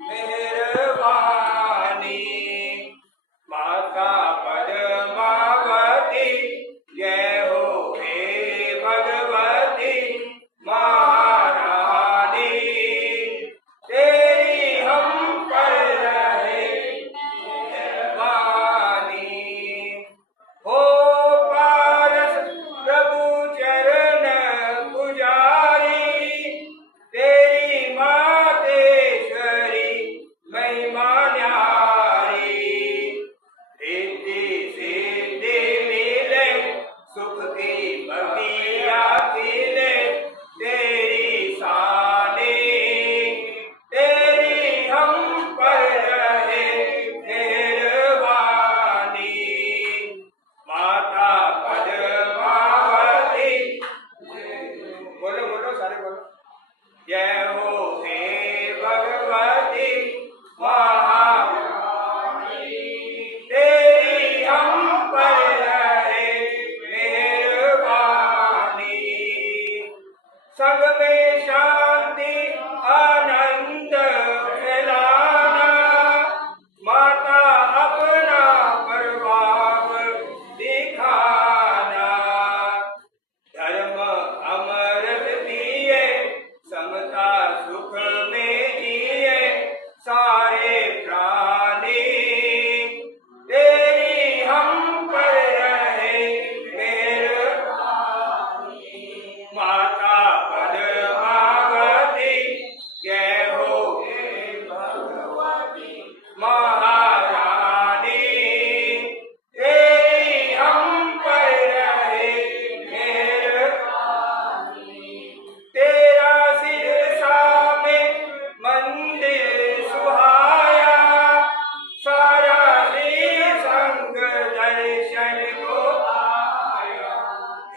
मेहरबानी। माता पद्मावती जय हो हे भगवती महारानी। तेरी हम पर रहे मेहरबानी। हो पारस प्रभु चरण पुजारी। तेरी मातेश्वरी महिमा न्यारी। रिद्धि सिद्धि मिले सुख की बगिया खिले। तेरी शानी तेरी हम पर रहे मेहरबानी। माता पद्मावती बोलो बोलो सारे बोलो। जय हो हे भगवती महारानी। तेरी हम पर रहे मेहरबानी। संग में शांति आनंद फैलाना। माता अपना प्रभाव दिखाना। धर्म अमृत दिए समता सुख में जिए सारे प्राणी। तेरी हम पर रहे मेहरबानी। माता पद्मावती जय हो हे भगवती महारानी। तेरी हम पर रहे मेहरबानी। तेरा सिरसा में मंदिर सुहाया। सारा संग दर्शन को आया।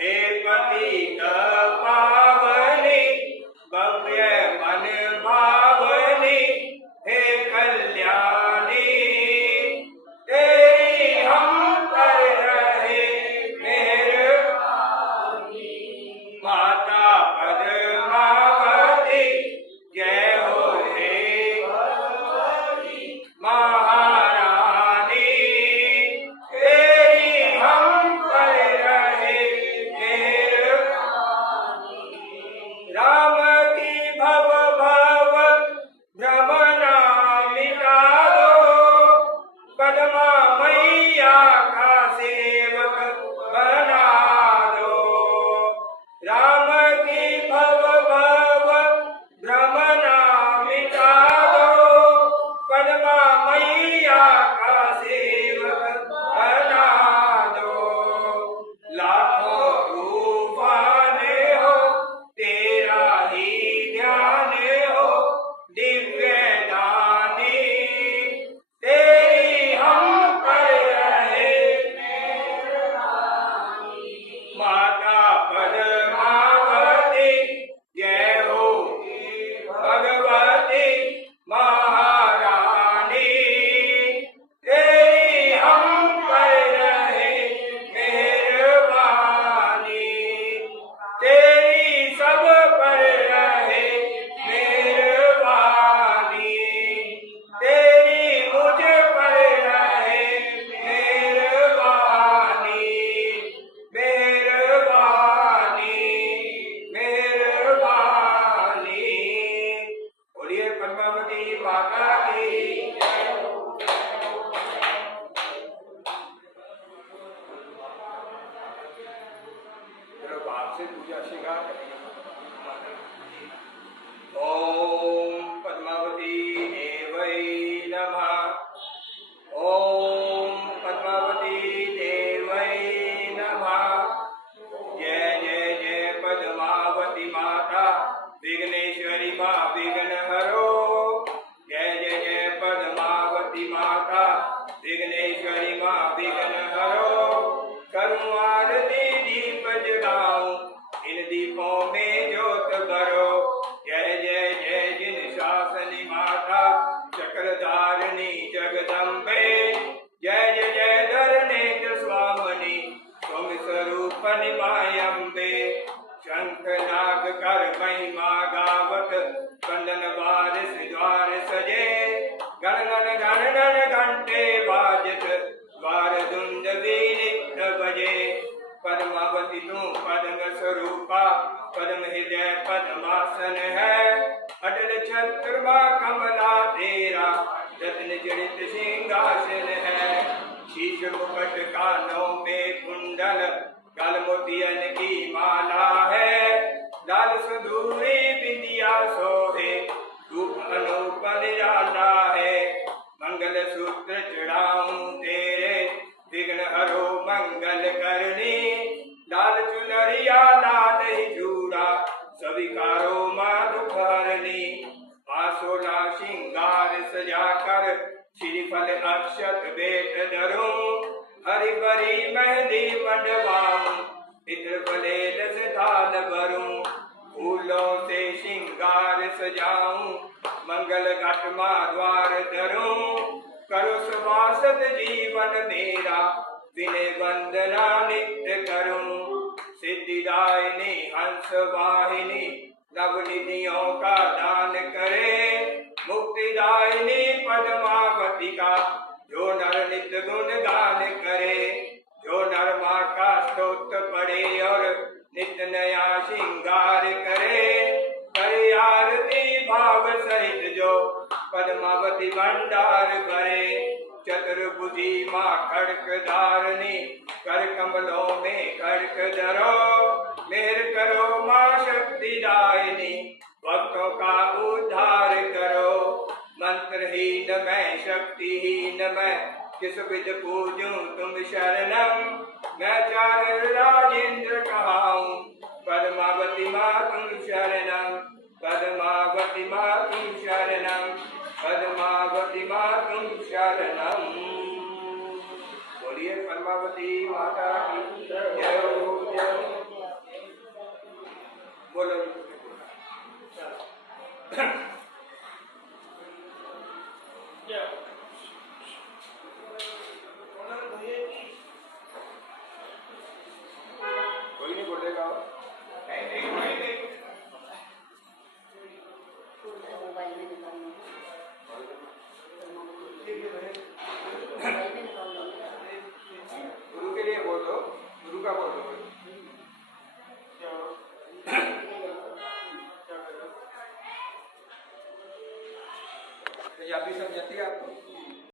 हे पतित पावनी भव्य मन भावनी। हे कल्याणी तेरी हम पर रहे मेहरबानी। माता पद्मावती जय हो हे भगवती महारानी। तेरी हम पर रहे मेहरबानी। राम की भव भव भ्रमना मिटा दो। पद्मा मैया का सेवक बना दो। राम की भव भव भ्रमना मिटा दो। पद्मा मैया का सेवक बना दो। लाखों तूफान हो तेरा ही ध्यान हो दिव्य दानी। तेरी हम पर रहे मेहरबानी। माता पद्मावती जय हो हे भगवती महारानी। तेरी हम पर रहे मेहरबानी। तेरी सब पर रहे मेहरबानी। तेरी मुझ पर रहे मेहरबानी। मेहरबानी मेहरबानी। बोलिए पद्मावती माता की जय हो। चलो बाप से पूजा स्वीकार करेंगे। ओम पद्मावती देवै नमः। ओम पद्मावती देवै नमः। जय जय जय पद्मावती माता विघ्नेश्वरी माँ विघ्न हरो। जय जय जय पद्मासन है। अटल छत्रमा कमला तेरा रत्न जड़ित सिंहासन है। शीश मुकुट कानों में कुंडल गल मोतियन की माला है। लाल संदूरी बिंदिया सोहे रूप अनूप निराला है। मंगल सूत्र चढ़ाऊं तेरे विघ्न हरो मंगल करनी। लाल चुनरिया लाल ही चूड़ा सविकारो माँ दुख हरनी। 16 श्रृंगार सजा कर श्रीफल अक्षत बेट धरूं। हरि भरी मेहंदी मंडवाऊं इत्र फले रस थाल भरूं। फूलों से श्रृंगार सजाऊं मंगल घट मां द्वार धरूं। करो सुवासत जीवन मेरा विनय वंदना नित्य करूं। सिद्धिदायिनी हंस वाहिनी नवनिधियों का दान करे। मुक्तिदायिनी पद्मावती का जो नर नित्य गुण गान करे। जो नर माँ का स्तोत्र पढ़े और नित्य नया श्रृंगार करे। करे आरती भाव सहित जो पद्मावती भंडार भरे। चतुर्भुजी माँ खड़क धारणी कर कमलों में खड़क धरो। मेहर करो माँ शक्तिदायिनी भक्तों का उद्धार करो। मंत्रहीन मैं शक्तिहीन मैं किस विध पूजूं तुम शरणम। मैं चार राजेंद्र कहाऊं पद्मावती माँ तुम शरणम। पद्मावती माँ तुम शरणम। पद्मावती माँ तुम शरणम। बोलिए पद्मावती माता की जय हो जय हो। बोलो कोई नहीं बोलेगा। मोबाइल में